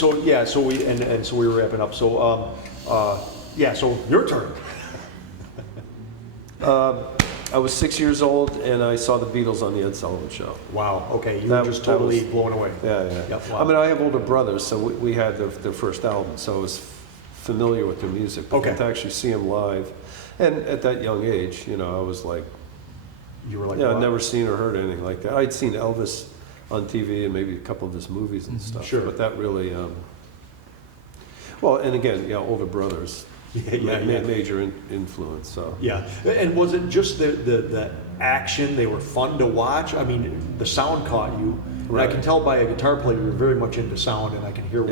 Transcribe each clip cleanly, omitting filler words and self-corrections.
so we were wrapping up. So so your turn. I was 6 years old and I saw the Beatles on the Ed Sullivan Show. Wow. Okay, you were just totally blown away. Yeah. Yep, wow. I mean, I have older brothers, so we had their first album, so I was familiar with their music. But to actually see them live, and at that young age, I was like, you were like, I'd never seen or heard anything like that. I'd seen Elvis on TV and maybe a couple of his movies and stuff. Sure. But that really, and again, older brothers. Major influence. So and was it just the action? They were fun to watch. I mean, the sound caught you. Right. I can tell by a guitar player you're very much into sound, and I can hear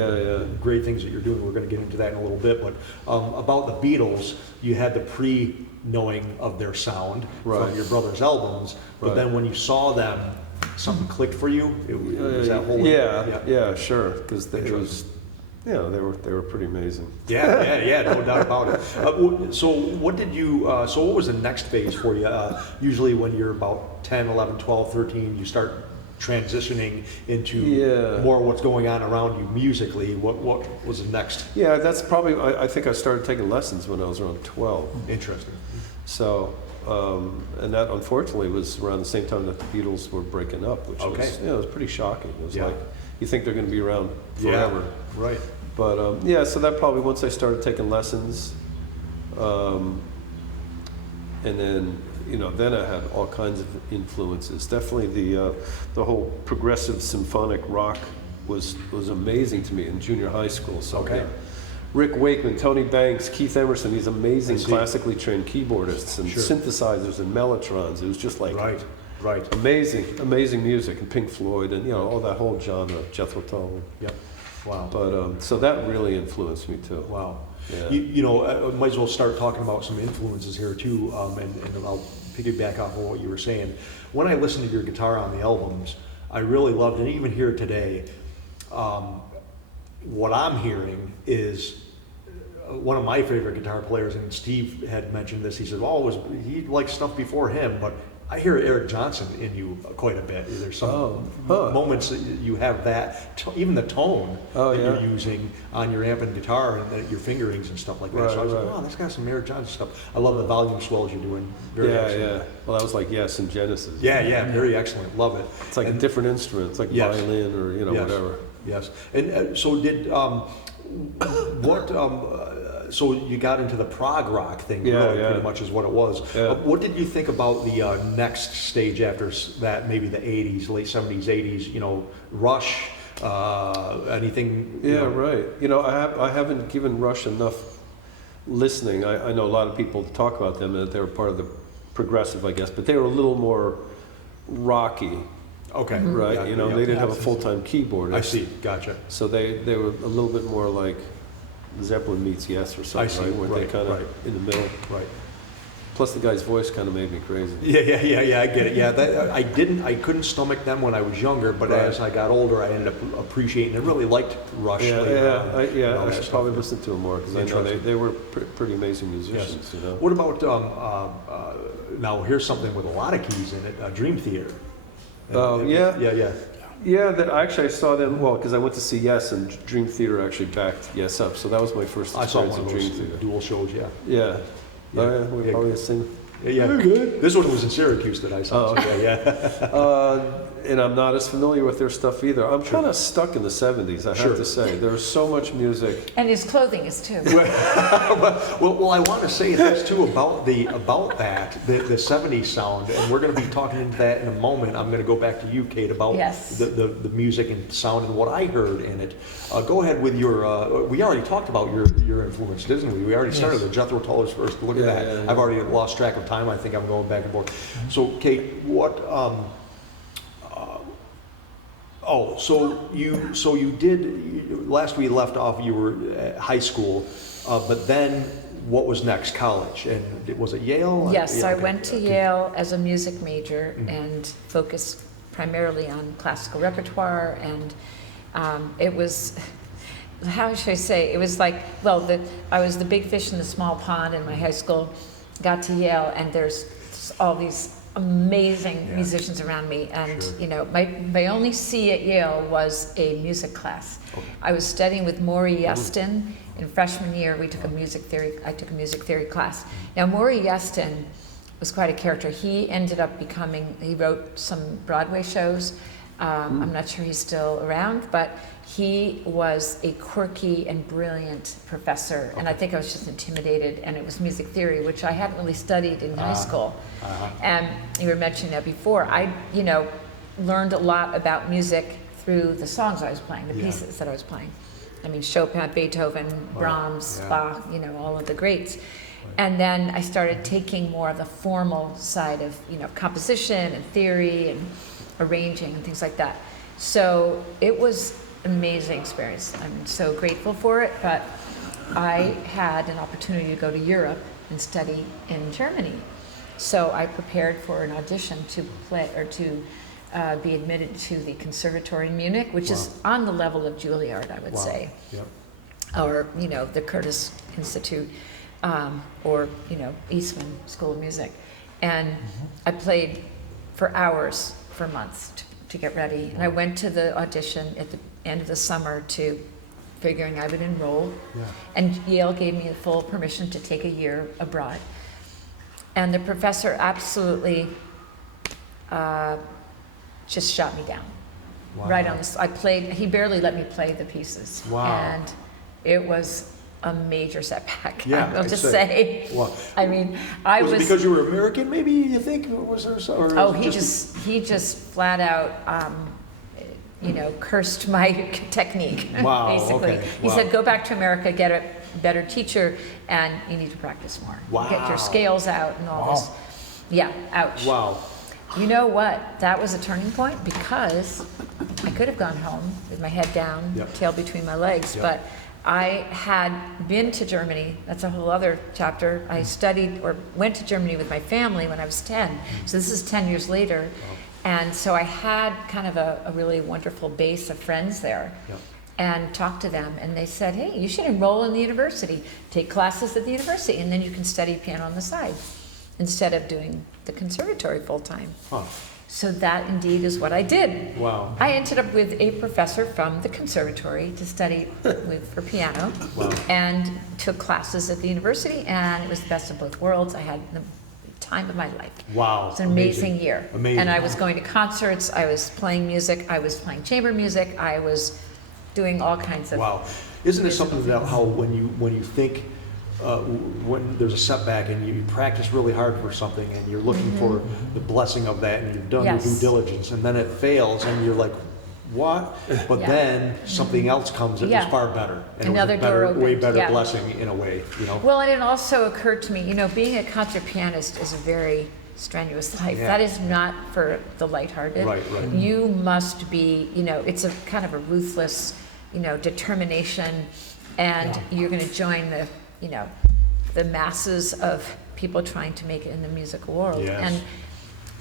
great things that you're doing. We're going to get into that in a little bit. But about the Beatles, you had the pre-knowing of their sound from your brother's albums, but then when you saw them, something clicked for you. It was that whole sure, because it was. Yeah, they were pretty amazing. Yeah, no doubt about it. So what was the next phase for you? Usually when you're about 10, 11, 12, 13, you start transitioning into more what's going on around you musically. What was the next? Yeah, that's probably, I think I started taking lessons when I was around 12. Interesting. So, and that unfortunately was around the same time that the Beatles were breaking up, which was, it was pretty shocking. It was like, you think they're going to be around forever. Yeah, right. But so that probably once I started taking lessons, and then then I had all kinds of influences. Definitely the whole progressive symphonic rock was amazing to me in junior high school. So Rick Wakeman, Tony Banks, Keith Emerson, these amazing classically trained keyboardists and synthesizers and mellotrons. It was just like amazing music, and Pink Floyd and all that whole genre, Jethro Tull. Yep. Wow. But so that really influenced me too. Wow. Yeah. I might as well start talking about some influences here too, and I'll piggyback off of what you were saying. When I listened to your guitar on the albums, I really loved it. And even here today, what I'm hearing is one of my favorite guitar players, and Steve had mentioned this. He said, he liked stuff before him, but I hear Eric Johnson in you quite a bit. There's some moments that you have that, even the tone that you're using on your amp and guitar and your fingerings and stuff like that. So I was like, wow, that's got some Eric Johnson stuff. I love the volume swells you're doing. Very excellent. Well, that was like Yes and Genesis. Yeah, very excellent. Love it. It's like a different instrument. It's like violin or whatever. Yes. And so did so you got into the prog rock thing, pretty much is what it was. Yeah. What did you think about the next stage after that, maybe the 80s, late 70s, 80s, Rush, anything? Right. I haven't given Rush enough listening. I know a lot of people talk about them, that they were part of the progressive, I guess, but they were a little more rocky. Okay. Right? They didn't have a full-time keyboardist. I see. Gotcha. So they were a little bit more like Zeppelin meets Yes or something, right? Where they kind of in the middle. Right. Plus the guy's voice kind of made me crazy. Yeah, I get it. Yeah, I couldn't stomach them when I was younger, but as I got older, I ended up appreciating and really liked Rush. I should probably listen to them more, because I know they were pretty amazing musicians. Yes. What about now? Here's something with a lot of keys in it. Dream Theater. Yeah, that actually I saw them because I went to see Yes, and Dream Theater actually backed Yes up, so that was my first experience with Dream Theater. Dual shows, Yeah. We're probably the same. Yeah, good. This one was in Syracuse that I saw. And I'm not as familiar with their stuff either. I'm kind of stuck in the 70s, I have to say. There was so much music. And his clothing is too. Well, I want to say this too about that, the 70s sound, and we're going to be talking into that in a moment. I'm going to go back to you, Kate, about the music and sound and what I heard in it. Go ahead with your, we already talked about your influence, didn't we? We already started with Jethro Tull first. Look at that. Yeah. I've already lost track of time. I think I'm going back and forth. So, Kate, what... So you did, last we left off, you were at high school, but then what was next? College? And was it Yale? Yes, I went to Yale as a music major and focused primarily on classical repertoire, and it was, how should I say, it was like, I was the big fish in the small pond in my high school, got to Yale, and there's all these amazing Yeah. musicians around me, and Sure. you know, my only C at Yale was a music class. Okay. I was studying with Maury Yeston in freshman year. I took a music theory class. Now Maury Yeston was quite a character. He ended up he wrote some Broadway shows. I'm not sure he's still around, but he was a quirky and brilliant professor, and I think I was just intimidated, and it was music theory, which I hadn't really studied in high school. And you were mentioning that before. I, you know, learned a lot about music through the songs I was playing, the Yeah. pieces that I was playing. I mean, Chopin, Beethoven, Brahms, yeah. Bach, you know, all of the greats. And then I started taking more of the formal side of, you know, composition and theory and arranging and things like that. So it was an amazing experience. I'm so grateful for it, but I had an opportunity to go to Europe and study in Germany. So I prepared for an audition to play or to be admitted to the conservatory in Munich, which is on the level of Juilliard, I would say, Yep. or, you know, the Curtis Institute, or, you know, Eastman School of Music. And I played for hours, for months to get ready. And I went to the audition at the end of the summer to figuring I would enroll. Yeah. And Yale gave me full permission to take a year abroad. And the professor absolutely just shot me down. Wow. Right on the, he barely let me play the pieces. Wow. And it was a major setback, Yeah, I'll just say. Wow. I mean, I Was was. it because you were American, maybe, you think? Was there some, or Oh, was it he just flat out, you know, cursed my technique, Wow, basically. okay, He wow. said, go back to America, get a better teacher, and you need to practice more. Get Wow. your scales out and all this. Yeah, ouch. Wow. You know what? That was a turning point, because I could have gone home with my head down, Yep. tail between my legs, Yep. but I had been to Germany. That's a whole other chapter. I studied or went to Germany with my family when I was 10. So this is 10 years later. And so I had kind of a really wonderful base of friends there. Yep. And talked to them, and they said, hey, you should enroll in the university, take classes at the university, and then you can study piano on the side instead of doing the conservatory full time. Huh. So that indeed is what I did. Wow. I ended up with a professor from the conservatory to study with for piano, Wow. and took classes at the university, and it was the best of both worlds. I had the time of my life. Wow. It's an amazing year. Amazing. And I was going to concerts, I was playing music, I was playing chamber music, I was doing all kinds of. Wow. Isn't it something that how when you think when there's a setback and you practice really hard for something and you're looking for the blessing of that and you've done Yes. your due diligence and then it fails and you're like, what? But Yeah. then something else comes that was Yeah. far better. And Another it was a door better, way opened, better yeah. blessing in a way, you know? Well, and it also occurred to me, you know, being a concert pianist is a very strenuous life. Yeah. That is not for the lighthearted. Right, right. You must be, you know, it's a kind of a ruthless, you know, determination, and you're going to join the, you know, the masses of people trying to make it in the musical world. Yes. And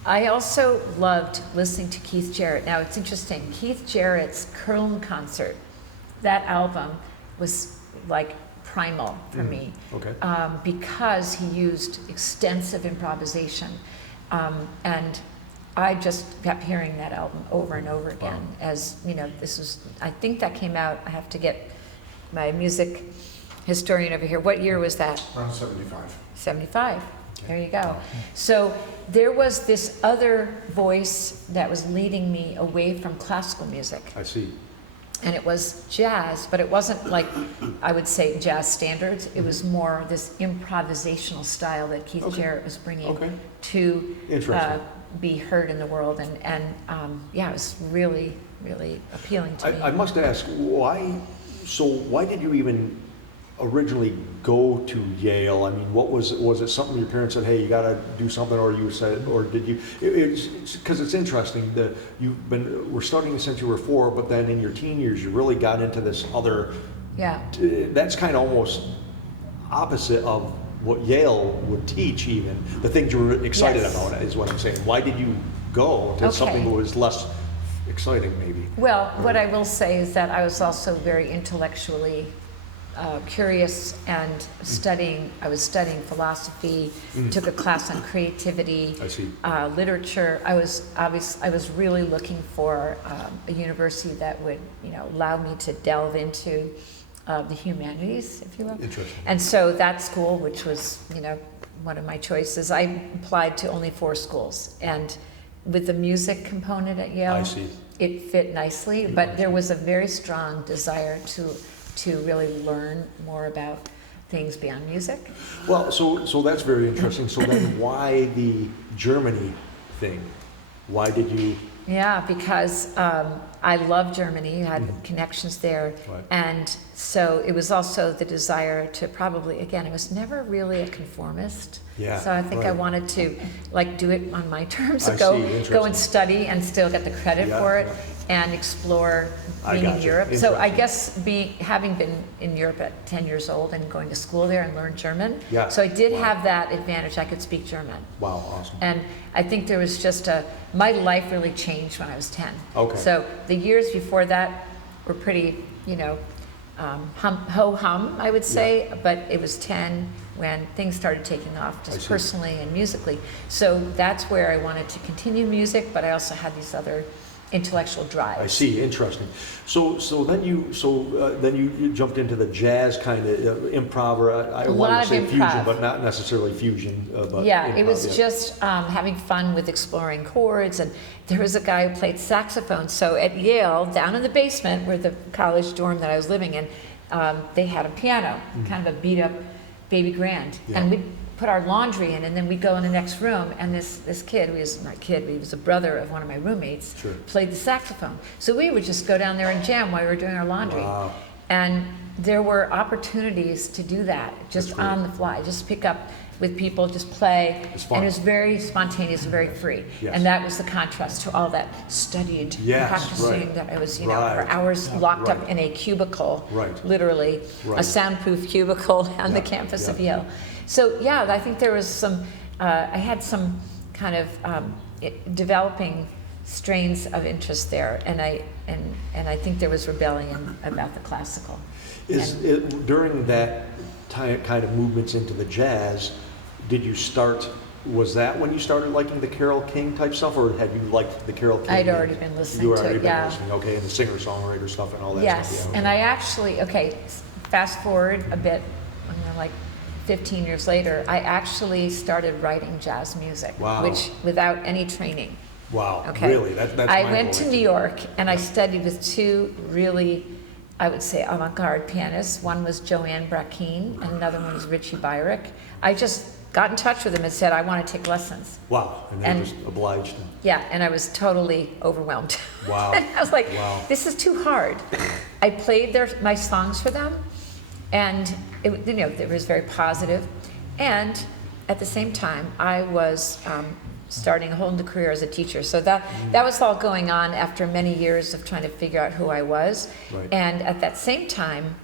I also loved listening to Keith Jarrett. Now, it's interesting. Keith Jarrett's Köln concert, that album was like primal for me. Okay. Because he used extensive improvisation. And I just kept hearing that album over and over again. As, you know, this was, I think that came out, I have to get my music historian over here. What year was that? Around 75. 75. There you go. So there was this other voice that was leading me away from classical music. I see. And it was jazz, but it wasn't like, I would say, jazz standards. It was more this improvisational style that Keith Okay. Jarrett was bringing Okay. to Interesting. be heard in the world. And yeah, it was really, really appealing to me. I must ask, why did you even originally go to Yale? I mean, what was it something your parents said, hey, you got to do something, or you said, or did you? It's because it's interesting that we're starting since you were 4, but then in your teen years you really got into this other. Yeah. That's kind of almost opposite of what Yale would teach. Even the things you were excited Yes. about is what I'm saying. Why did you go to something that was less exciting, maybe? Well, what I will say is that I was also very intellectually curious and I was studying philosophy, took a class on creativity, I see. Literature. I was really looking for a university that would, allow me to delve into the humanities, if you will. Interesting. And so that school, which was, one of my choices, I applied to only 4 schools. And with the music component at Yale, I see. it fit nicely, but there was a very strong desire to really learn more about things beyond music. Well, so that's very interesting. So then why the Germany thing? Why did you? Yeah, because I love Germany, I had connections there, Right. and so it was also the desire to probably, again, I was never really a conformist. Yeah, So I think I right. wanted to do it on my terms, I go see, go interesting. and study and still get the credit Yeah, for it, yeah. and explore I being in gotcha. Europe. So I Interesting. guess having been in Europe at 10 years old and going to school there and learn German, Yeah. so I did Wow. have that advantage. I could speak German. Wow, awesome. And I think there was just my life really changed when I was 10. Okay. So the years before that were pretty, ho-hum, I would say, but it was 10 when things started taking off, I just see. personally and musically. So that's where I wanted to continue music, but I also had these other intellectual drives. I see. Interesting. So then you jumped into the jazz kind of improv, or I lot want to of say fusion, improv. but not necessarily fusion. But Yeah, it improv, was yeah. just having fun with exploring chords, and there was a guy who played saxophone. So at Yale, down in the basement where the college dorm that I was living in, they had a piano, kind of a beat up baby grand, Yeah. and we'd put our laundry in, and then we'd go in the next room, and this kid, he was not a kid, he was a brother of one of my roommates, Sure. played the saxophone. So we would just go down there and jam while we were doing our laundry. Wow. And there were opportunities to do that, just That's great. on the fly, just pick up with people, just play. It's fun. And it was very spontaneous and very free. Yes. And that was the contrast to all that studied, Yes, practicing, right. that I was, Right. for hours locked Right. up in a cubicle, Right. literally, Right. a soundproof cubicle on the Yeah, campus of yeah. Yale. So yeah, I think there was I had some kind of developing strains of interest there, and I think there was rebellion about the classical. During that kind of movements into the jazz, did you start? Was that when you started liking the Carole King type stuff, or had you liked the Carole King? I'd already been listening You were to already it, been yeah. listening, okay, and the singer-songwriter stuff and all that Yes, stuff. Yeah, and I actually, fast forward a bit, like 15 years later, I actually started writing jazz music, Wow. which without any training. Wow, Okay. really? That's I went to mind-blowing. New York and I studied with 2 really, I would say, avant-garde pianists. One was Joanne Brackeen and another one was Richie Byrick. I just got in touch with them and said, I want to take lessons. Wow, and they're And- just obliged. Yeah, and I was totally overwhelmed. Wow. I was like, Wow. this is too hard. I played my songs for them, and it was very positive. And at the same time, I was starting a whole new career as a teacher. So that was all going on after many years of trying to figure out who I was. Right. And at that same time,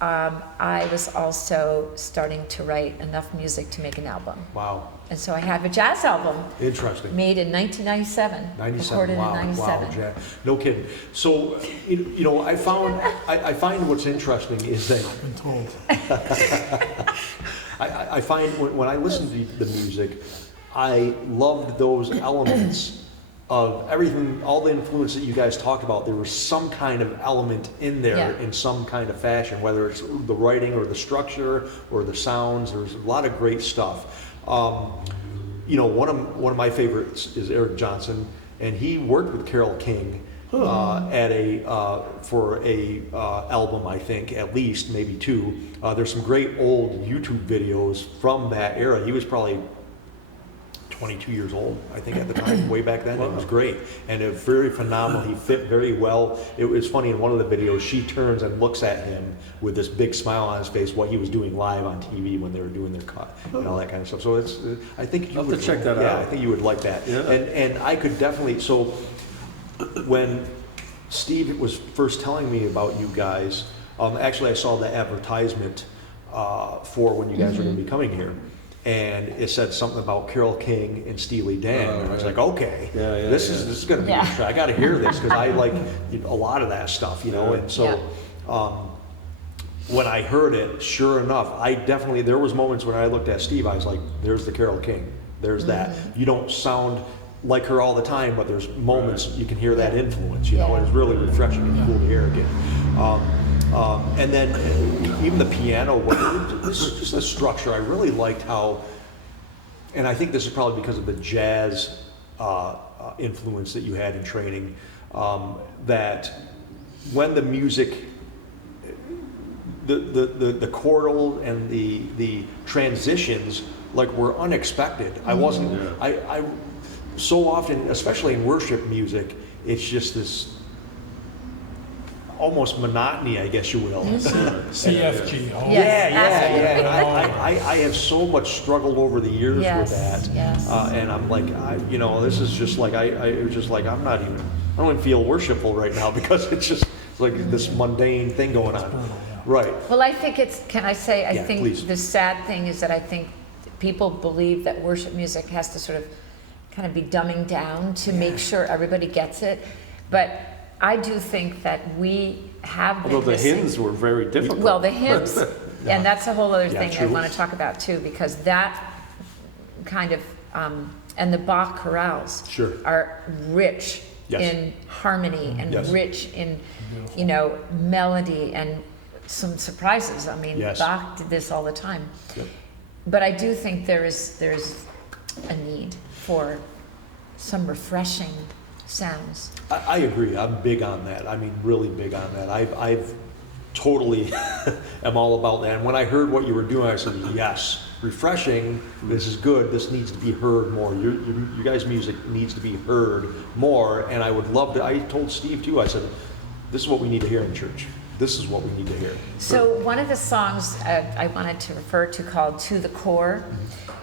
I was also starting to write enough music to make an album. Wow, And so I have a jazz album interesting. made in 1997, 97, recorded wow, in 97. wow, Jack. No kidding. So, I find what's interesting is that Been told. I find when I listen to the music, I loved those elements of everything, all the influence that you guys talked about. There was some kind of element in there Yeah. in some kind of fashion, whether it's the writing or the structure or the sounds. There's a lot of great stuff. One of my favorites is Eric Johnson, and he worked with Carole King for a album, I think, at least maybe 2. There's some great old YouTube videos from that era. He was probably 22 years old, I think, at the time, way back then. It was great, and it was very phenomenal. He fit very well. It was funny, in one of the videos, she turns and looks at him with this big smile on his face, what he was doing live on TV when they were doing their cut and all that kind of stuff. So I think you I'll have to check that yeah, out. I think you would like that. Yeah. And I could definitely, so when Steve was first telling me about you guys, actually I saw the advertisement for when you guys were going to be coming here. And it said something about Carole King and Steely Dan. Oh, and I was right. like, okay, Yeah, this is going to be Yeah. interesting. I got to hear this because I like a lot of that stuff, Yeah. And so when I heard it, sure enough, there was moments when I looked at Steve, I was like, there's the Carole King. There's that. You don't sound like her all the time, but there's moments you can hear that influence, you know, and it's really refreshing and cool to hear again. And then even the piano, this is just the structure. I really liked how, and I think this is probably because of the jazz influence that you had in training, that when the music, the chordal and the transitions like were unexpected. I wasn't, I so often, especially in worship music, it's just this almost monotony, I guess you will. CFG. Oh. I have so much struggled over the years with that, and I'm like, this is just like it was just like I don't even feel worshipful right now because it's just like this mundane thing going on. Right. Well, I think can I say, I think please. the sad thing is that I think people believe that worship music has to sort of kind of be dumbing down to make sure everybody gets it. But I do think that we have been Although the missing. hymns were very difficult. Well, the hymns, and that's a whole other thing I true. want to talk about too, because that kind of, and the Bach chorales Sure. are rich in harmony and rich in, melody and some surprises. I mean, Bach did this all the time. Yep. But I do think there's a need for some refreshing sounds. I agree. I'm big on that. I mean, really big on that. I've totally am all about that. And when I heard what you were doing, I said, yes, refreshing. This is good. This needs to be heard more. You guys' music needs to be heard more. And I would love to. I told Steve too. I said, this is what we need to hear in church. This is what we need to hear. So one of the songs I wanted to refer to called "To the Core."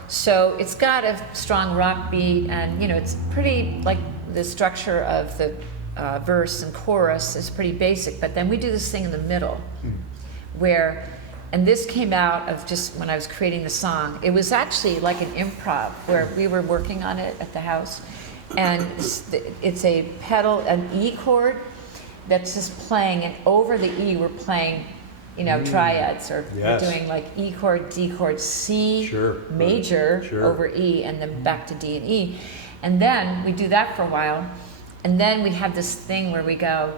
So it's got a strong rock beat, and it's pretty like the structure of the verse and chorus is pretty basic. But then we do this thing in the middle, where, and this came out of just when I was creating the song. It was actually like an improv where we were working on it at the house, and it's a pedal, an E chord that's just playing, and over the E we're playing, triads, or we're doing like E chord, D chord, C major over E, and then back to D and E. And then we do that for a while, and then we have this thing where we go,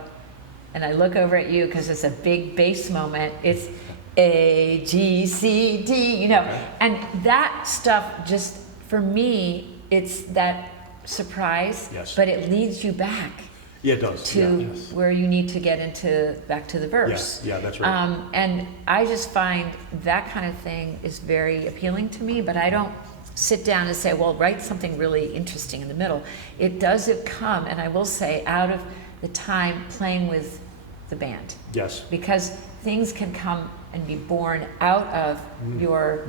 and I look over at you because it's a big bass moment. It's A, G, C, D, and that stuff just, for me, it's that surprise, but it leads you back. Yeah, it does. To where you need to get back to the verse. Yeah, that's right. And I just find that kind of thing is very appealing to me, but I don't sit down and say, well, write something really interesting in the middle. It come, and I will say, out of the time playing with the band. Yes. Because things can come and be born out of your,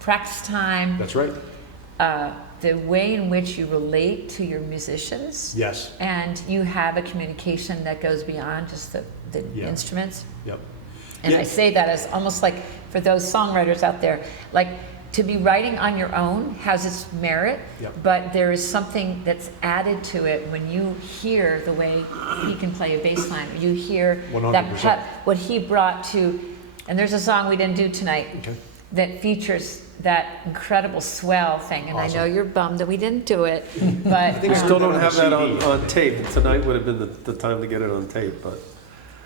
practice time. That's right. The way in which you relate to your musicians. Yes. And you have a communication that goes beyond just the instruments. Yep. And I say that as almost like for those songwriters out there, like to be writing on your own has its merit, but there is something that's added to it when you hear the way he can play a bass line, or you hear 100%. that pep, what he brought to, and there's a song we didn't do tonight that features that incredible swell thing, and Awesome. I know you're bummed that we didn't do it, but We still don't have that on tape. Tonight would have been the time to get it on tape, but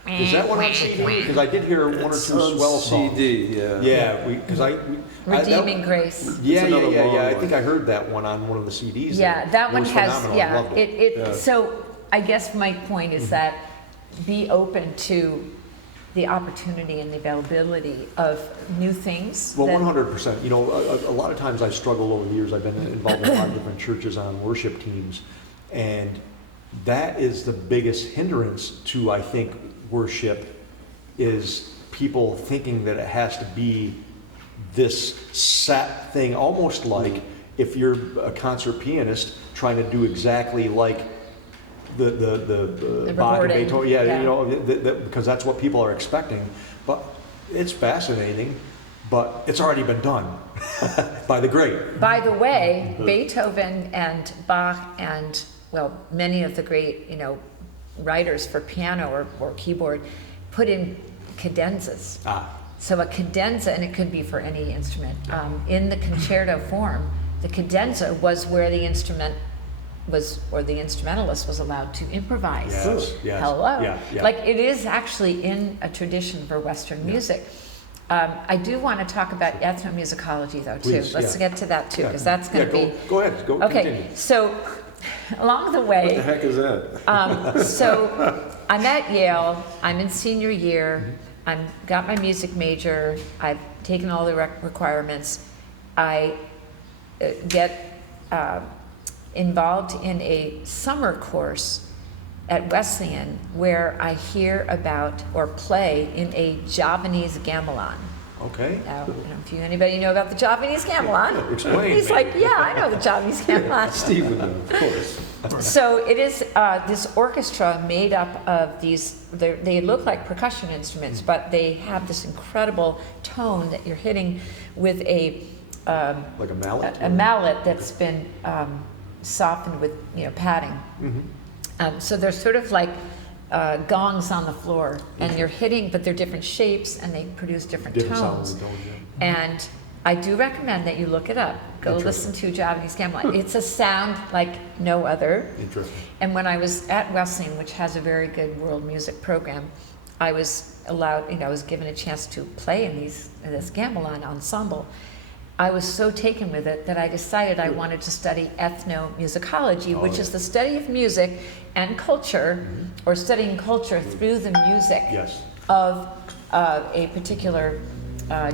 Is that one on CD? Because I did hear one or two it's on swell songs. CD, yeah. Yeah, Redeeming Grace. Yeah. another long I one. think I heard that one on one of the CDs. Yeah, that It one was has, phenomenal. I loved it. Yeah. So I guess my point is that be open to the opportunity and the availability of new things. Well, that- 100%. A lot of times I've struggled over the years. I've been involved in a lot of different churches on worship teams, and that is the biggest hindrance to, I think, worship, is people thinking that it has to be this set thing, almost like if you're a concert pianist trying to do exactly like the Bach and recording, Beethoven, because that's what people are expecting. But it's fascinating, but it's already been done by the great. By the way, Beethoven and Bach and, well, many of the great, writers for piano or keyboard put in cadenzas. Ah, So a cadenza, and it could be for any instrument, in the concerto form, the cadenza was where the instrument was, or the instrumentalist was allowed to improvise. yes, yes. Hello. Yeah, yeah. Like it is actually in a tradition for Western music. I do want to talk about ethnomusicology though too. Please, Let's yeah. get to that too, Yeah. because that's going to Yeah, be. go ahead, go Okay, continue. so along the What the way, heck is that? so I'm at Yale, I'm in senior year, I'm got my music major, I've taken all the requirements. I get involved in a summer course at Wesleyan where I hear about or play in a Javanese gamelan. Okay. Now, I don't know if anybody know about the Javanese gamelan. Explain, He's maybe. like, yeah, I know the Javanese gamelan. Steve would know, of course. So it is this orchestra made up of these, they look like percussion instruments, but they have this incredible tone that you're hitting with a Like a mallet? a mallet that's been softened with padding. So they're sort of like gongs on the floor, and you're hitting, but they're different shapes and they produce different tones. sounds, don't you? And I do recommend that you look it up. Go listen to Javanese gamelan. It's a sound like no other. Interesting. And when I was at Wesleyan, which has a very good world music program, I was allowed, I was given a chance to play in this gamelan ensemble. I was so taken with it that I decided I wanted to study ethnomusicology, which is the study of music and culture, or studying culture through the music Yes. of a particular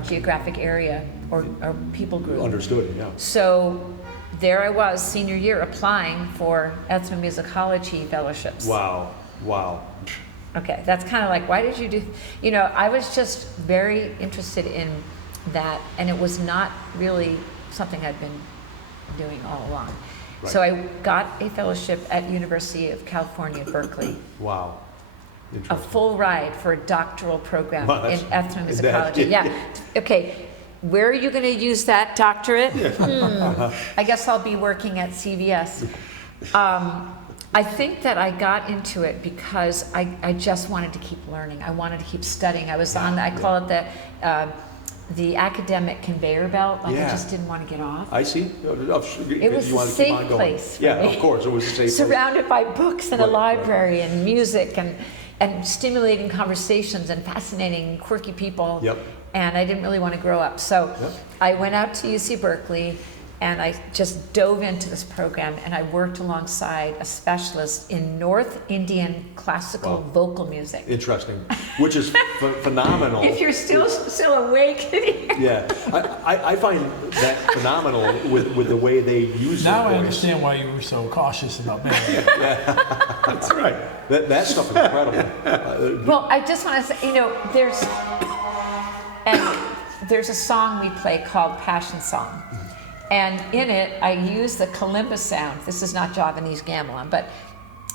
geographic area or people group. Understood, yeah. So there I was, senior year, applying for ethnomusicology fellowships. Wow, wow. Okay, that's kind of like, why did you do, I was just very interested in that, and it was not really something I'd been doing all along. Right. So I got a fellowship at University of California, Berkeley, Wow. a Interesting. full ride for a doctoral program Wow, in that's- ethnomusicology. Yeah. Okay. Where are you going to use that doctorate? I guess I'll be working at CVS. I think that I got into it because I just wanted to keep learning. I wanted to keep studying. I was on, I call it the academic conveyor belt. Like I Yeah. just didn't want to get off. I see. It was You a wanna keep on safe going. place for Yeah, me. of course, it was a safe place. Surrounded by books and a Right, right. library and music and stimulating conversations and fascinating, quirky people. Yep. And I didn't really want to grow up. So Yep. I went out to UC Berkeley and I just dove into this program, and I worked alongside a specialist in North Indian classical Wow. vocal music. Interesting, which is phenomenal. If you're still awake, Yeah, I find that phenomenal with the way they use Now their I voice. understand why you were so cautious about marrying. That's right. That stuff is incredible. well, I just want to say, there's a song we play called Passion Song. And in it, I use the kalimba sound. This is not Javanese gamelan, but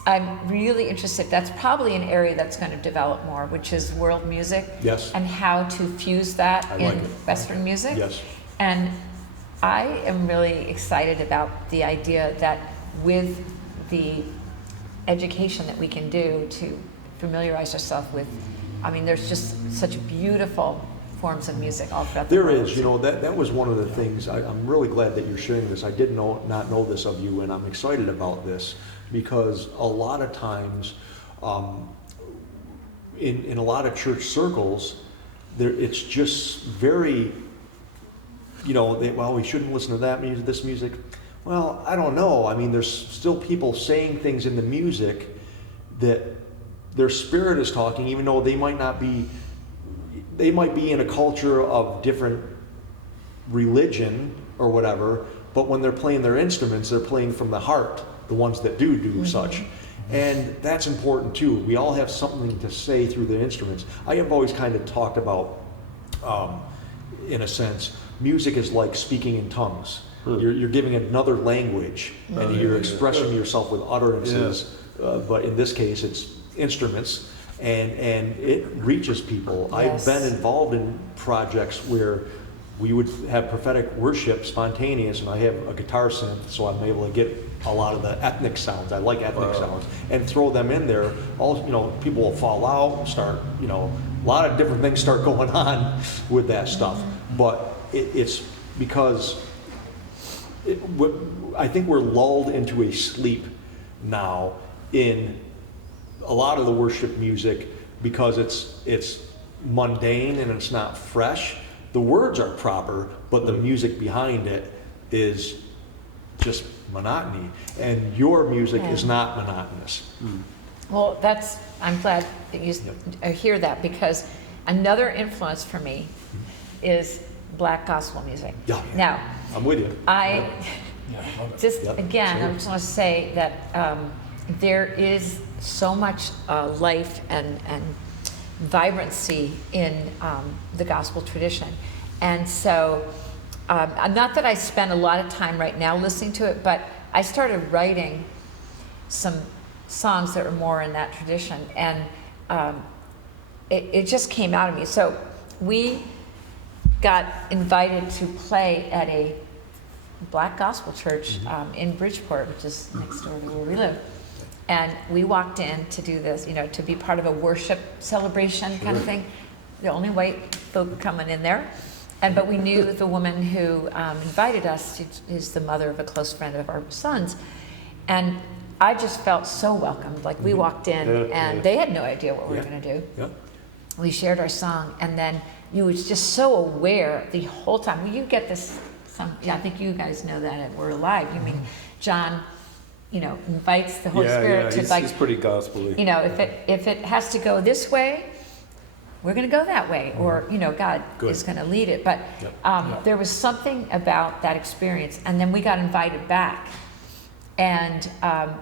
I'm really interested. That's probably an area that's going to develop more, which is world music. Yes. And how to fuse that I in like it. Western music. Yes. And I am really excited about the idea that with the education that we can do to familiarize ourselves with, there's just such beautiful forms of music all throughout the There world. is, that was one of the things, I'm really glad that you're sharing this. I did not know this of you, and I'm excited about this because a lot of times, in a lot of church circles, it's just very, we shouldn't listen to that music, this music. Well, I don't know. There's still people saying things in the music that their spirit is talking, even though they might be in a culture of different religion or whatever, but when they're playing their instruments, they're playing from the heart, the ones that do such. And that's important too. We all have something to say through the instruments. I have always kind of talked about, in a sense, music is like speaking in tongues. You're giving another language, and you're expressing yourself with utterances, but in this case, it's instruments. And it reaches people. Yes. I've been involved in projects where we would have prophetic worship spontaneous, and I have a guitar synth, so I'm able to get a lot of the ethnic sounds. I like ethnic sounds, and throw them in there. All people will fall out, start A lot of different things start going on with that stuff. But it's because I think we're lulled into a sleep now in a lot of the worship music because it's mundane and it's not fresh. The words are proper, but the music behind it is just monotony. And your music is not monotonous. Well, I'm glad that you hear that, because another influence for me is Black gospel music. Yeah. Now, I'm with you. I just, Yep, again, sure. I just want to say that there is so much life and vibrancy in the gospel tradition. And so, not that I spend a lot of time right now listening to it, but I started writing some songs that were more in that tradition, and it just came out of me. So we got invited to play at a Black gospel church in Bridgeport, which is next door to where we live. And we walked in to do this, to be part of a worship celebration kind of thing. The only white folk coming in there. But we knew the woman who invited us. She is the mother of a close friend of our son's. And I just felt so welcomed. Like, we walked in and they had no idea what we were going to do. Yeah. We shared our song, and then you was just so aware the whole time. Well, you get this, I think you guys know that at We're Alive. You mean, John, invites the Holy Spirit to, he's pretty gospel-y. if it has to go this way, we're going to go that way, or God is going to lead it. But there was something about that experience, and then we got invited back, and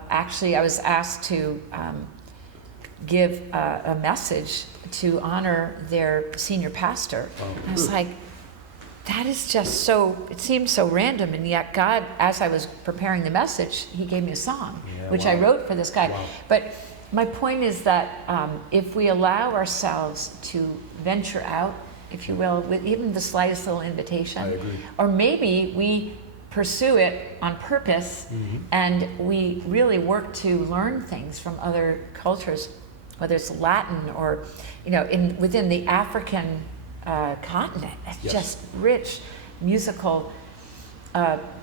actually I was asked to give a message to honor their senior pastor. And I was like, that is just it seemed so random, and yet God, as I was preparing the message, he gave me a song, which I wrote for this guy. Wow. But my point is that if we allow ourselves to venture out, if you will, with even the slightest little invitation, I agree. or maybe we pursue it on purpose, and we really work to learn things from other cultures, whether it's Latin or, within the African continent. It's just rich musical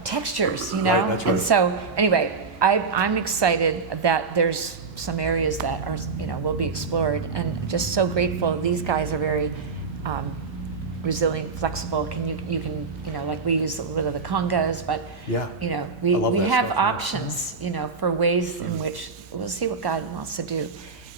textures, Right, that's right. And so, anyway, I'm excited that there's some areas that are, will be explored, and just so grateful. These guys are very resilient, flexible. You can, like we use a little bit of the congas, but we I love that have stuff, yeah. options, for ways in which we'll see what God wants to do.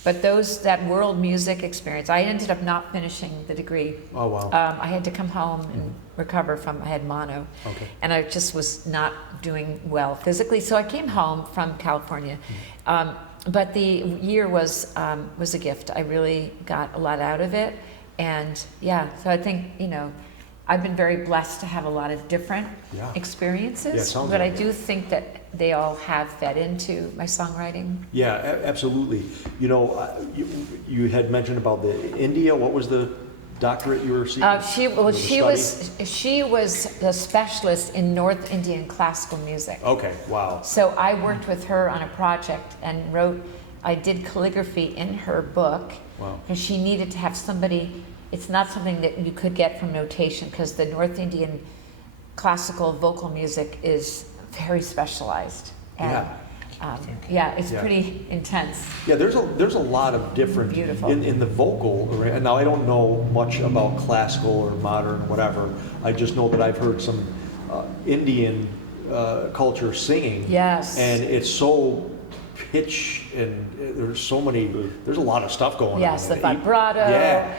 But that world music experience, I ended up not finishing the degree. Oh, wow. I had to come home and recover I had mono. Okay. And I just was not doing well physically. So I came home from California. But the year was a gift. I really got a lot out of it. And so I think, I've been very blessed to have a lot of different experiences. Yeah, it sounds but like I do think that they all have fed into my songwriting. Yeah, absolutely. You had mentioned about the India. What was the doctorate you were seeking? She was the specialist in North Indian classical music. Okay, wow. So I worked with her on a project and I did calligraphy in her book. Wow. Because she needed to have somebody. It's not something that you could get from notation, because the North Indian classical vocal music is very specialized. And, it's pretty intense. Yeah, there's a lot of different Beautiful. in the vocal. And now I don't know much about classical or modern, whatever. I just know that I've heard some Indian culture singing. Yes. And it's so pitch, and there's a lot of stuff going on. Yes, the vibrato. Yeah.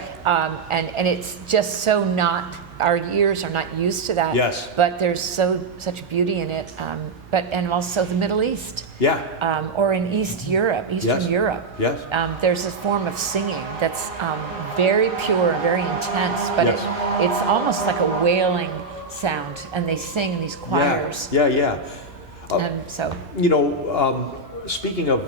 And it's just so not, our ears are not used to that. Yes. But there's such beauty in it. And also the Middle East. Yeah. Or in Eastern Europe. Yes. There's a form of singing that's very pure, very intense, but it's almost like a wailing sound, and they sing in these choirs. Yeah. And so. Speaking of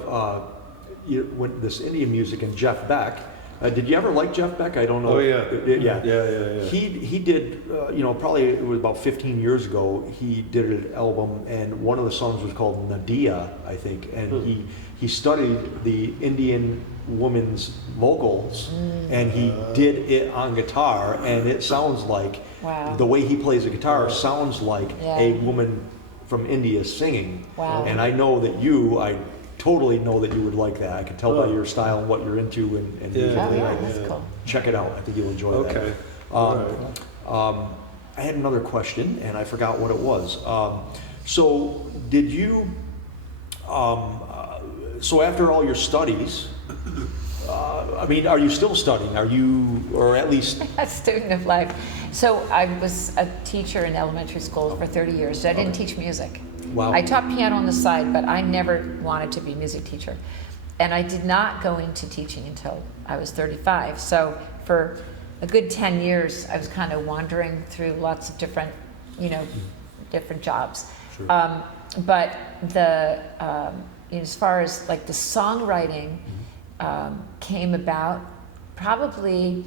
when this Indian music and Jeff Beck, Did you ever like Jeff Beck? I don't know. Oh, yeah. Yeah. He did, probably it was about 15 years ago, he did an album, and one of the songs was called Nadia, I think, and he studied the Indian woman's vocals, and he did it on guitar, and it sounds like, the way he plays the guitar sounds like a woman from India singing. Wow. And I know that I totally know that you would like that. I can tell by your style and what you're into and musically. That's cool. Check it out. I think you'll enjoy that. Okay. I had another question, and I forgot what it was. So did you, so after all your studies, are you still studying? Are you, or at least? A student of life. So I was a teacher in elementary school for 30 years. So I didn't teach music. Wow. I taught piano on the side, but I never wanted to be a music teacher. And I did not go into teaching until I was 35. So for a good 10 years, I was kind of wandering through lots of different, different jobs. Sure. But as far as like the songwriting came about probably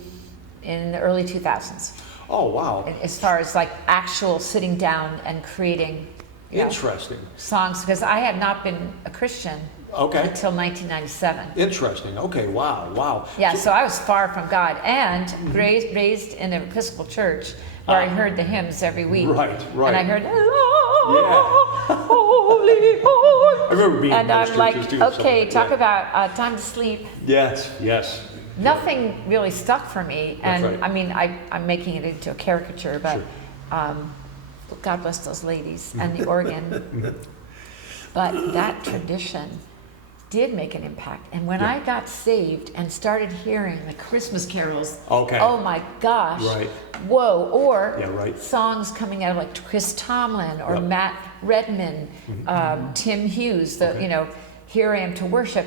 in the early 2000s. Oh, wow. As far as like actual sitting down and creating Interesting. songs, because I had not been a Christian until 1997. Interesting. Okay, wow. Yeah, so I was far from God and raised in an Episcopal church where I heard the hymns every week. Right. And I heard, Holy, I remember being in and those I'm like, churches too. okay, talk about time to sleep. Yes. Nothing really stuck for me, That's and right. I'm making it into a caricature, but God bless those ladies and the organ. But that tradition did make an impact, and when I got saved and started hearing the Christmas carols, oh my gosh, whoa, or songs coming out of like Chris Tomlin or Matt Redman, Tim Hughes, Here I Am to Worship.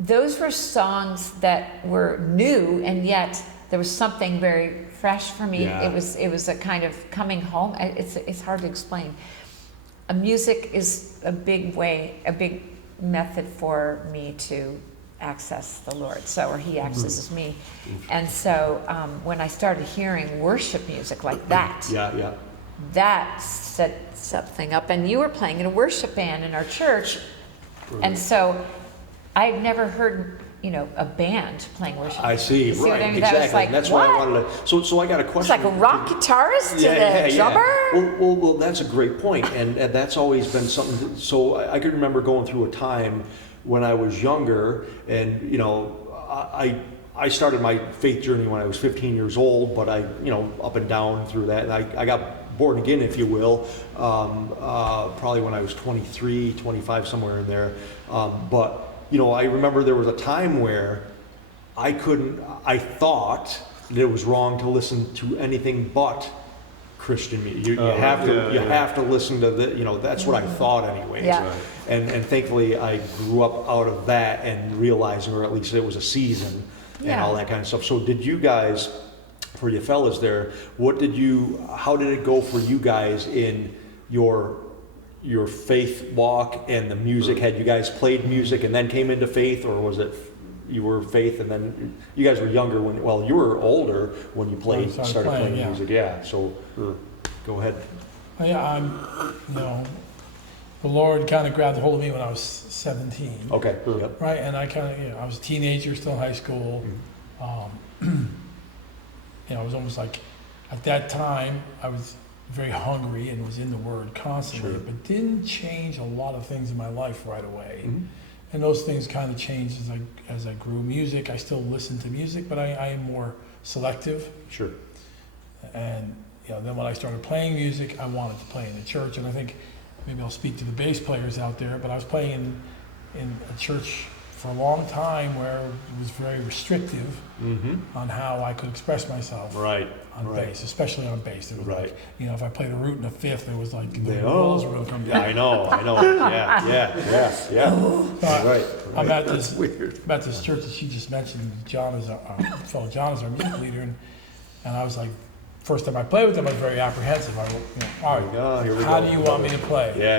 Those were songs that were new, and yet there was something very fresh for me. Yeah. It was a kind of coming home. It's hard to explain. Music is a big method for me to access the Lord. Or He accesses me. And so when I started hearing worship music like that, that set something up. And you were playing in a worship band in our church, and so I'd never heard, a band playing worship. I see, what I mean? Exactly. That was like, that's what? why I wanted to. So I got a question. It's like a rock guitarist to the drummer. Well, that's a great point, and that's always been something. So I can remember going through a time when I was younger, and I started my faith journey when I was 15 years old, but I up and down through that, and I got born again, if you will, probably when I was 23, 25, somewhere in there, but. I remember there was a time where I thought that it was wrong to listen to anything but Christian music. You have to listen to that's what I thought anyways. Yeah. And thankfully I grew up out of that and realizing, or at least it was a season and all that kind of stuff. So did you guys, for you fellas there, how did it go for you guys in your faith walk and the music? Had you guys played music and then came into faith, or was it you were faith and then you guys were younger you were older when you started playing music? So go ahead. The Lord kind of grabbed a hold of me when I was 17. Okay. Yep. Right, and I kind of, I was a teenager, still in high school. It was almost like, at that time, I was very hungry and was in the Word constantly, but didn't change a lot of things in my life right away. And those things kind of changed as I grew. Music, I still listen to music, but I am more selective. Sure. And then when I started playing music, I wanted to play in the church, and I think maybe I'll speak to the bass players out there, but I was playing in a church for a long time where it was very restrictive on how I could express myself on bass, especially on bass. It was like, if I played a root and a fifth, it was like the walls were going to come down. I know. Yeah. I'm at this church that she just mentioned. John is our music leader, and I was like, first time I played with him, I was very apprehensive. I went, all right, how do you want me to play? Yeah.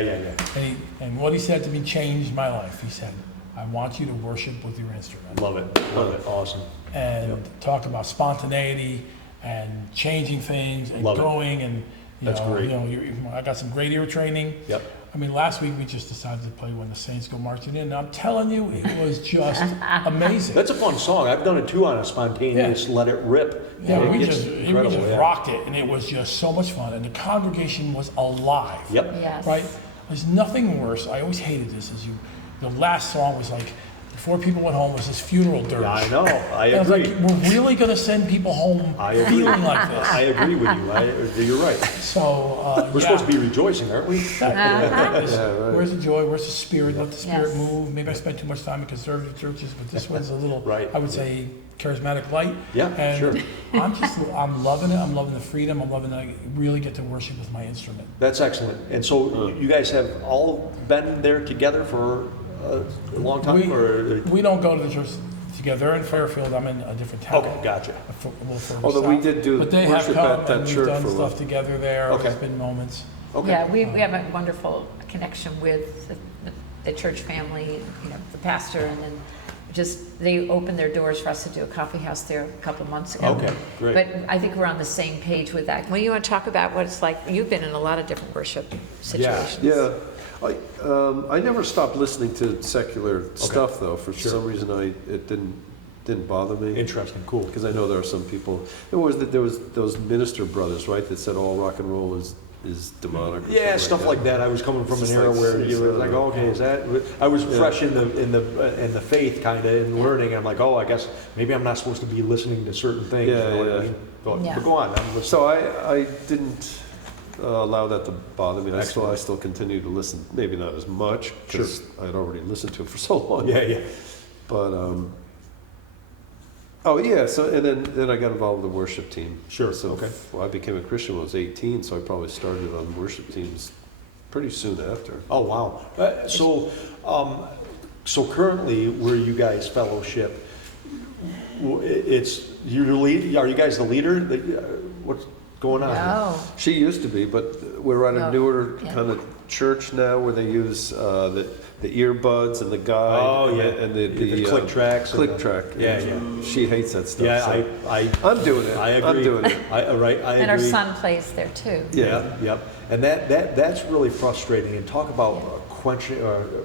And what he said to me changed my life. He said, I want you to worship with your instrument. Love it. Awesome. and talk about spontaneity and changing things and Love it. going and That's great. I got some great ear training. Yep. I mean, last week we just decided to play When the Saints Go Marching In. And I'm telling you, it was just amazing. That's a fun song. I've done it too on a spontaneous Let It Rip. Yeah, And we it's just incredible, yeah. rocked it, and it was just so much fun. And the congregation was alive. Yep. Yes. Right? There's nothing worse. I always hated this. The last song was like, before people went home, was this funeral dirge. Yeah, I know. I And I was agree. like, we're really going to send people home I agree. feeling like this. I agree with you. You're right. So, We're supposed to be rejoicing, aren't we? Uh-huh. Where's the joy? Where's the spirit? Let the spirit Yes. move. Maybe I spent too much time in conservative churches, but this one's a little, Right. I would say, charismatic light. Yeah, And sure. I'm loving it. I'm loving the freedom. I'm loving that I really get to worship with my instrument. That's excellent. And so you guys have all been there together for a long time? We don't go to the church together. They're in Fairfield. I'm in a different town. Okay, gotcha. A little further Although we south. did do But they have worship come at that and church we've done for a while. stuff together there. Okay. There's been moments. Okay. Yeah, we have a wonderful connection with the church family, the pastor, and then just, they opened their doors for us to do a coffee house there a couple of months ago. Okay, great. But I think we're on the same page with that. Well, you want to talk about what it's like? You've been in a lot of different worship situations. Yeah, I never stopped listening to secular stuff though. For Sure. some reason, it didn't bother me. Interesting, cool. Because I know there are some people. There was those minister brothers, right, that said all rock and roll is demonic. or Yeah, something stuff like that. I was coming from It's an just era like, where you were it's, like, oh, okay, is that? I was fresh in the faith kind of and learning. And I'm like, oh, I guess maybe I'm not supposed to be listening to certain things. Yeah, you know what I yeah. mean? Yeah. But go on. I'm listening. So I didn't allow that to bother me. I Excellent. still continue to listen. Maybe not as much because I'd already listened to it for so long. Yeah. But oh yeah. So and then I got involved with the worship team. Sure, So okay. I became a Christian when I was 18. So I probably started on worship teams pretty soon after. Oh, wow. So currently, where you guys fellowship, you're the lead. Are you guys the leader? What's going on? No. She used to be, but we're at a No, newer yeah. kind of church now where they use the earbuds and the guide. Oh, and yeah. the, and the click tracks. and Click the- track. Yeah. She hates that stuff. Yeah, so I'm doing it. I agree. I'm doing it. I agree. And our son plays there too. Yeah. Yep. And that's really frustrating. And talk about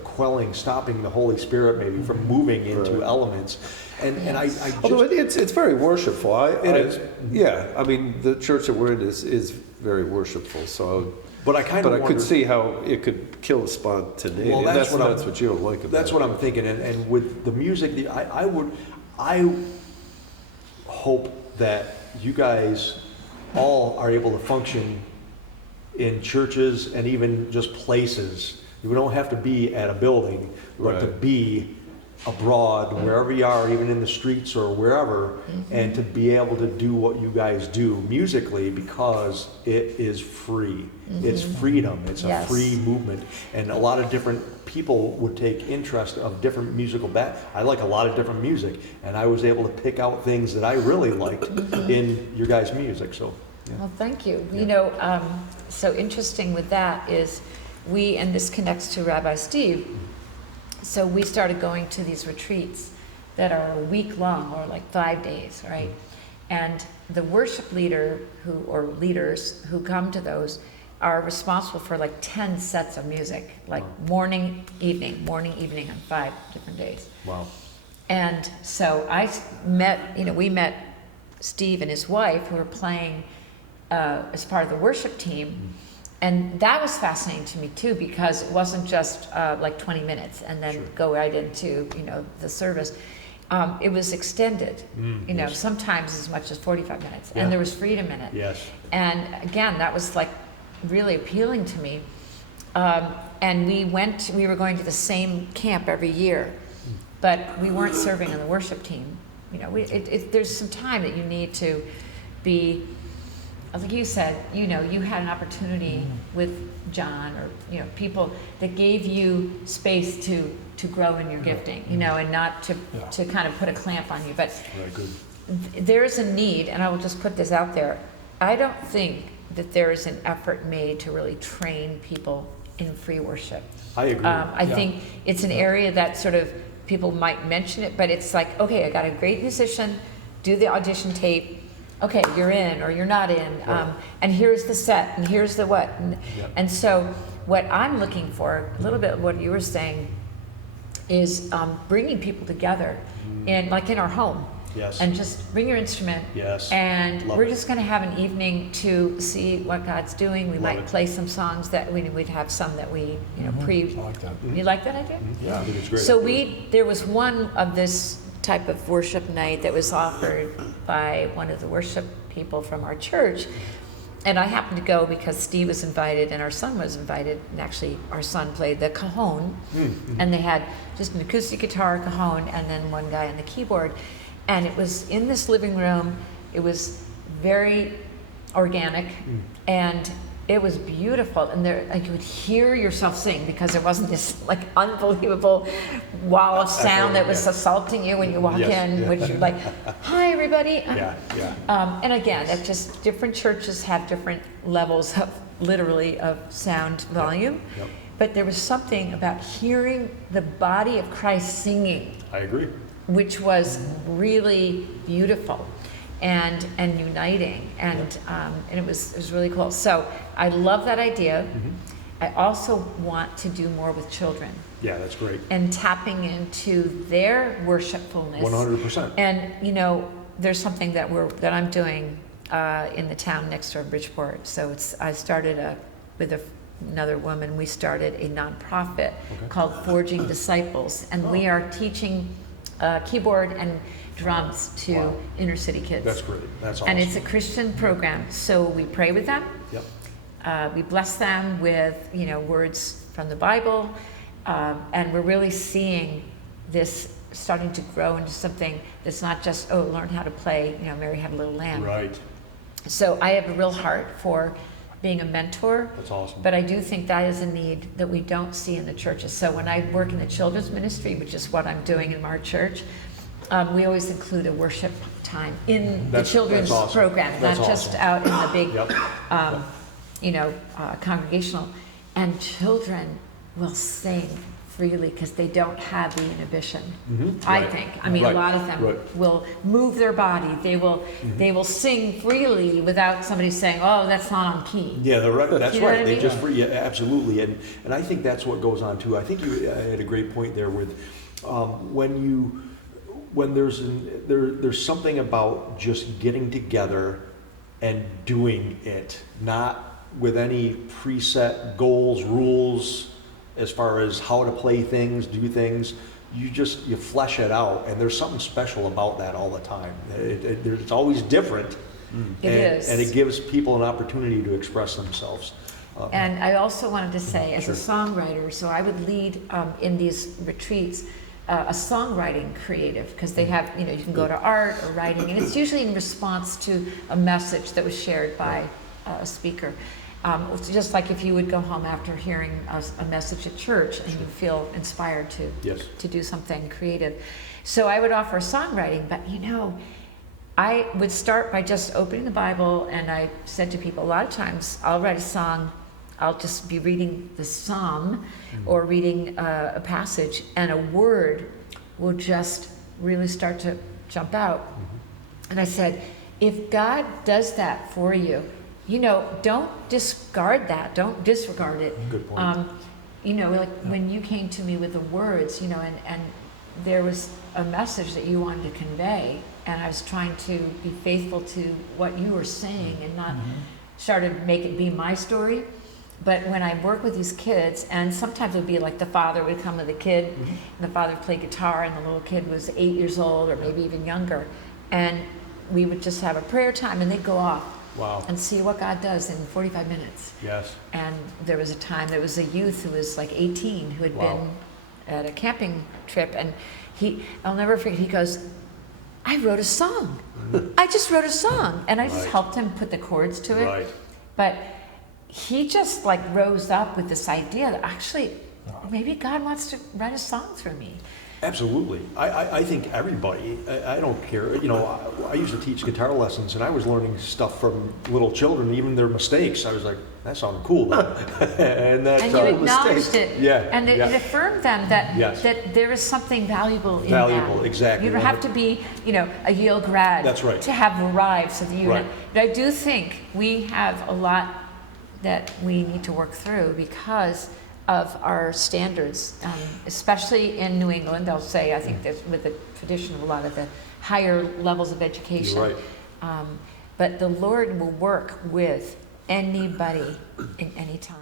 quelling, stopping the Holy Spirit maybe from moving into Right. elements. And I Although just, it's very worshipful. It is. Yeah. I mean, the church that we're in is very worshipful. So, but I kind of but I could see how it could kill the spontaneity. Well, and that's what that's what you don't like about That's it. what I'm thinking, and with the music, I hope that you guys all are able to function in churches and even just places. You don't have to be at a building, but to Right. be abroad, wherever you are, even in the streets or wherever, and to be able to do what you guys do musically because it is free. It's freedom. It's a Yes. free movement. And a lot of different people would take interest of different musical I like a lot of different music, and I was able to pick out things that I really liked in your guys' music. So, yeah. Well, thank you. Yeah. So interesting with that is and this connects to Rabbi Steve, so we started going to these retreats that are a week long or like 5 days, right? And the worship leaders who come to those are responsible for like 10 sets of music, like morning, evening on 5 different days. Wow. And so we met Steve and his wife who were playing as part of the worship team. And that was fascinating to me too, because it wasn't just like 20 minutes and then go right into, the service. It was extended, Yes. sometimes as much as 45 minutes. Yeah. And there was freedom in it. Yes. And again, that was like really appealing to me. And we were going to the same camp every year, but we weren't serving on the worship team. There's some time that you need to be, like you said, you had an opportunity with John or, people that gave you space to grow in your gifting, and not to kind of put a clamp on you. But Very good. there is a need, and I will just put this out there. I don't think that there is an effort made to really train people in free worship. I agree. I think it's an area that sort of people might mention it, but it's like, okay, I got a great musician, do the audition tape. Okay, you're in or you're not in, Right. and here's the set, and here's the what. Yep. And so what I'm looking for, a little bit of what you were saying, is bringing people together in our home. Yes. And just bring your instrument. Yes. And Love we're it. just going to have an evening to see what God's doing. We Love might it. play some songs that we'd have some that we, pre. I like that. You like that idea? Yeah, I think it's great. So there was one of this type of worship night that was offered by one of the worship people from our church. And I happened to go because Steve was invited and our son was invited. And actually, our son played the cajon. And they had just an acoustic guitar, cajon, and then one guy on the keyboard. And it was in this living room. It was very organic. And it was beautiful. And you would hear yourself sing because there wasn't this unbelievable wall of sound that was assaulting you when you walk in, which you're like, hi, everybody. Yeah. And again, it's just different churches have different levels of sound volume. Yep. But there was something about hearing the body of Christ singing, I agree. which was really beautiful and uniting, and it was really cool. So I love that idea. I also want to do more with children Yeah, that's great. and tapping into their worshipfulness. 100%. And there's something that I'm doing in the town next door, Bridgeport. So I started with another woman. We started a nonprofit called Forging Disciples, and we are teaching keyboard and drums to inner city kids. That's great. That's awesome. And it's a Christian program. So we pray with them. Yep. We bless them with words from the Bible, and we're really seeing this starting to grow into something that's not just learn how to play Mary Had a Little Lamb. Right. So I have a real heart for being a mentor, That's awesome. but I do think that is a need that we don't see in the churches. So when I work in the children's ministry, which is what I'm doing in our church, we always include a worship time in the children's that's awesome. program, That's not just awesome. out in the big Yep. congregational, and children will sing freely because they don't have the inhibition. I Right. think. I mean, Right. a lot of them Right. will move their body. They will sing freely without somebody saying, "Oh, that's not on key." Yeah, that's You know what right. I They mean? just absolutely, and I think that's what goes on too. I think you had a great point there with when there's something about just getting together and doing it, not with any preset goals, rules as far as how to play things, do things. You flesh it out, and there's something special about that all the time. It's always different. It is. And it gives people an opportunity to express themselves. And I also wanted to say, as a Sure. songwriter, so I would lead in these retreats a songwriting creative, because they have, you can go to art or writing, and it's usually in response to a message that was shared by a speaker. It's just like if you would go home after hearing a message at church and you feel inspired Yes. to do something creative. So I would offer songwriting, but I would start by just opening the Bible, and I said to people, a lot of times I'll write a song, I'll just be reading the psalm or reading a passage, and a word will just really start to jump out. And I said, if God does that for you, don't discard that, don't disregard it. Good point. When you came to me with the words, and there was a message that you wanted to convey, and I was trying to be faithful to what you were saying and not try to make it be my story. But when I work with these kids, and sometimes it would be like the father would come with a kid, and the father played guitar, and the little kid was 8 years old or maybe even younger, and we would just have a prayer time, and they'd go off Wow. and see what God does in 45 minutes. Yes. And there was a time, there was a youth who was like 18 who had Wow. been at a camping trip, and I'll never forget, he goes, I wrote a song. I just wrote a song. And I just Right. helped him put the chords to it. Right. But he just rose up with this idea that actually maybe God wants to write a song through me. Absolutely. I think everybody, I don't care, you know, I used to teach guitar lessons and I was learning stuff from little children, even their mistakes. I was like, that sounded cool though. And that, And you acknowledged it. Yeah, And it yeah. affirmed them that, Yes. that there is something valuable in Valuable, that. exactly. You don't have to be, you know, a Yale grad. That's right. To have arrived so that you Right. But I do think we have a lot that we need to work through because of our standards, especially in New England. I'll say, I think that's with the tradition of a lot of the higher levels of education. You're right. But the Lord will work with anybody in any time.